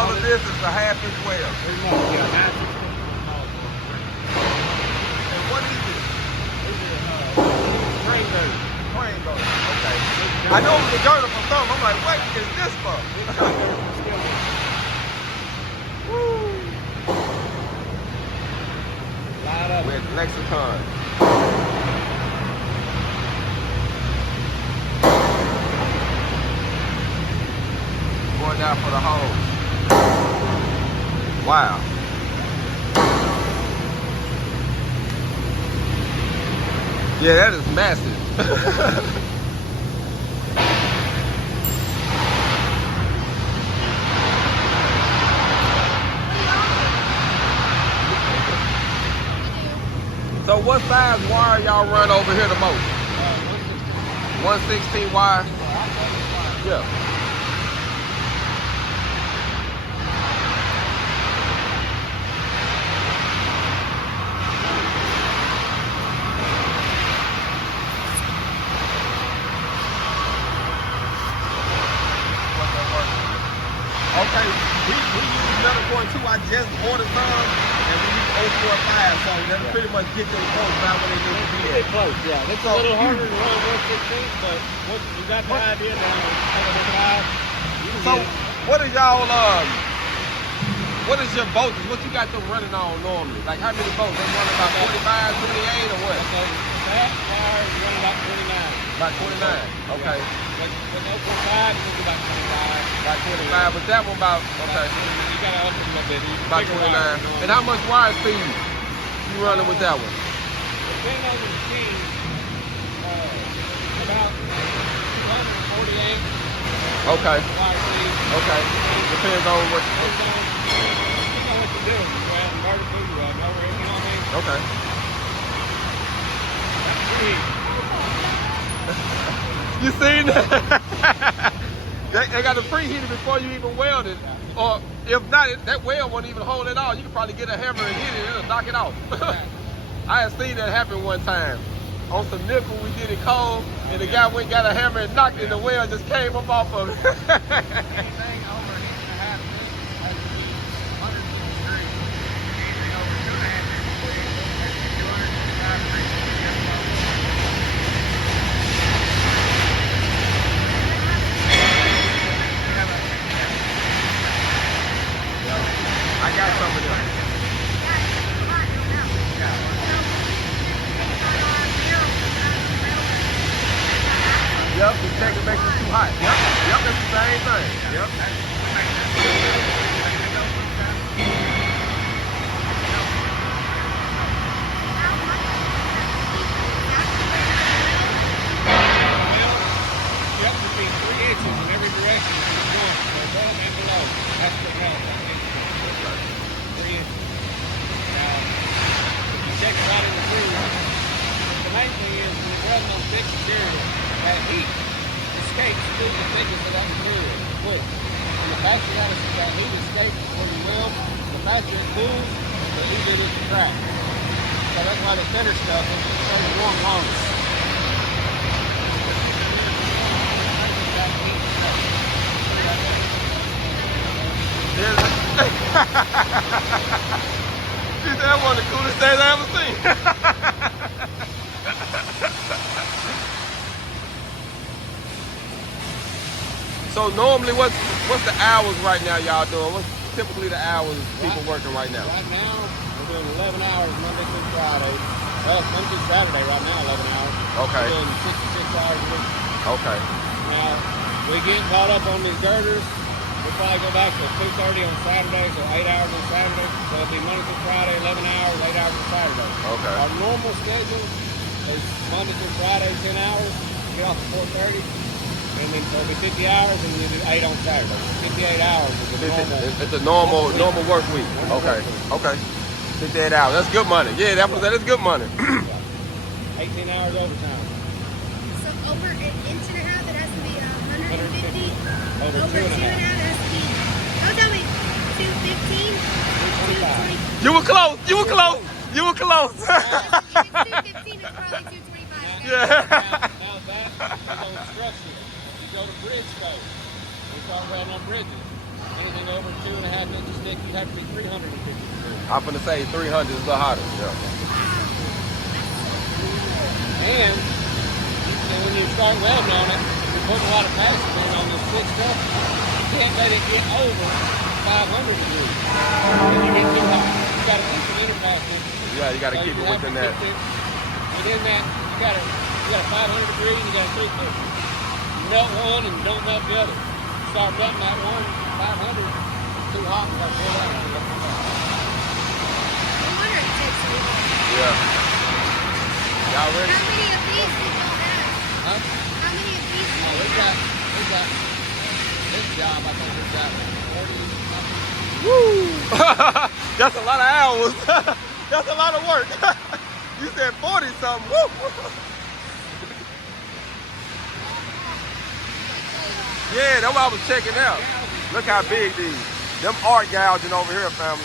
all of this is a half-inch well. Pretty much, yeah, half inch. And what is it? These are crane girders. Crane girder. Okay. I know it was a girder for some. I'm like, what is this for? Woo. Light up. With Lexicon. Going down for the hose. Wow. Yeah, that is massive. So what size wire y'all run over here the most? 116 wire? Yeah. Okay, we use another point too. I just ordered some, and we use 045, so that'll pretty much get them close by when they need to be Get close, yeah. It's a little harder to run 116, but once you got the idea now, so what is y'all what is your voltage? What you got them running on normally? Like how many volts? They running about 45, 28 or what? Okay, that wire is running about 29. About 29. Okay. With 0.5, it's about 25. About 25, but that one about okay. You gotta up it a little bit. About 29. And how much wire speed you running with that one? Depending on the machine, about 148. Okay. Wire speed. Okay. Depends on what Depends on what you do. Well, vertical, overhead, you know what I mean? Okay. That's pretty. You seen that? they got to preheat it before you even weld it. Or if not, that weld won't even hold it all. You can probably get a hammer and hit it and it'll knock it off. I had seen that happen one time. On some nickel, we did it cold, and the guy went and got a hammer and knocked it, and the weld just came up off of it. Anything over an inch and a half has to be 100 degrees. Anything over 2.5 inches has to be 205 degrees. I got some of them. Yep, the checker makes it too hot. Yep, that's the same thing. Yep. Yep, between 3 inches in every direction. Above and below. That's the melt. 3 inches. Now, you check it right in the groove. The main thing is when you're running on thick material, that heat escapes through the thickness of that material quick. And the faster that heat escapes before you weld, the faster it cools, the easier it is to crack. So that's why the thinner stuff is so warm longer. She said that one of the coolest things I ever seen. So normally, what's the hours right now y'all doing? What's typically the hours people working right now? Right now, we're doing 11 hours Monday through Friday. Well, Monday through Saturday right now, 11 hours. Okay. We're doing 66 hours a week. Okay. Now, we get caught up on these girders. We'll probably go back to 2:30 on Saturday, so 8 hours on Saturday. So it'll be Monday through Friday, 11 hours, 8 hours on Saturday. Okay. Our normal schedule is Monday through Friday, 10 hours. Get off at 4:30. And then it'll be 50 hours, and then do 8 on Saturday. 58 hours is the normal. It's a normal work week. Okay. Okay. 58 hours. That's good money. Yeah, that is good money. 18 hours overtime. So over an inch and a half, it has to be 150. Over Over 2 and a half, it has to be. Don't tell me 215. 220. You were close. You were close. You were close. If it's 215, it's probably 225. Yeah. Now that is on structure. You go to bridge code. We start running on bridges. Anything over 2.5 inches thick, you have to be 350 degrees. I'm gonna say 300 is a little hotter. Yeah. And when you start welding on it, you're putting a lot of passion in on this thick stuff. You can't let it get over 500 degrees. Then you get too hot. You got to keep the inner passion. Yeah, you gotta keep it within that. Within that, you got a 500 degree and you got a 350. You melt one and don't melt the other. You start melting that one 500, too hot, you got to pull out. No wonder it takes so long. Yeah. Y'all ready? How many of these did y'all have? Huh? How many of these did Oh, you we have? got this job, I think we've got 40 something. Woo! That's a lot of hours. That's a lot of work. You said 40 something. Woo! Yeah, that's what I was checking out. Look how big these. Them art gouging over here, family.